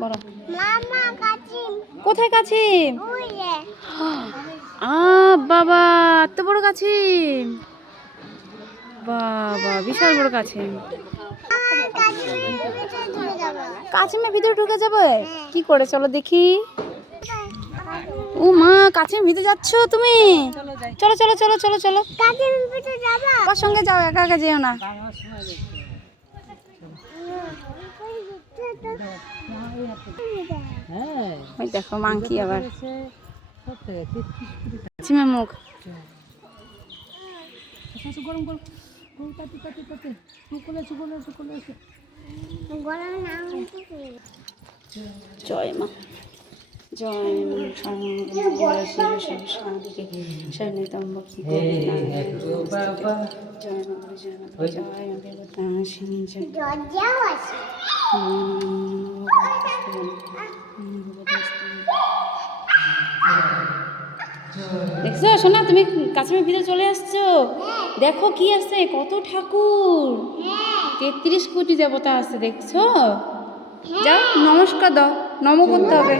বড় মামা কাচিম কোথায় কাছিম ওই আ বাবা এত বড় কাছিম বাবা বিশাল বড় কাছিম আমার কাচিম ভিতরে ঢুকে যাবে। কি করে? চলো দেখি। ও মা কাছিমের ভিতরে যাচ্ছ তুমি? চলো চলো চলো চলো চলো কাচিম ভিতরে যাব? আমার সঙ্গে যাও একা একা যেও না। ওই দেখো মাংকি আবার কাছিমের মুখ গরম হইতেছে জয় মা জয় মা শিব শান্তিকে শরণিতম্বকি জয় মা জয় মা জয় মা জয় মা দেখছ শোনা তুমি কাশ্মীর ভিতরে চলে আসছো? দেখো কি আছে, কত ঠাকুর। তেত্রিশ কোটি দেবতা আছে, দেখছ? যাও, নমস্কার দাও, নম করতে হবে।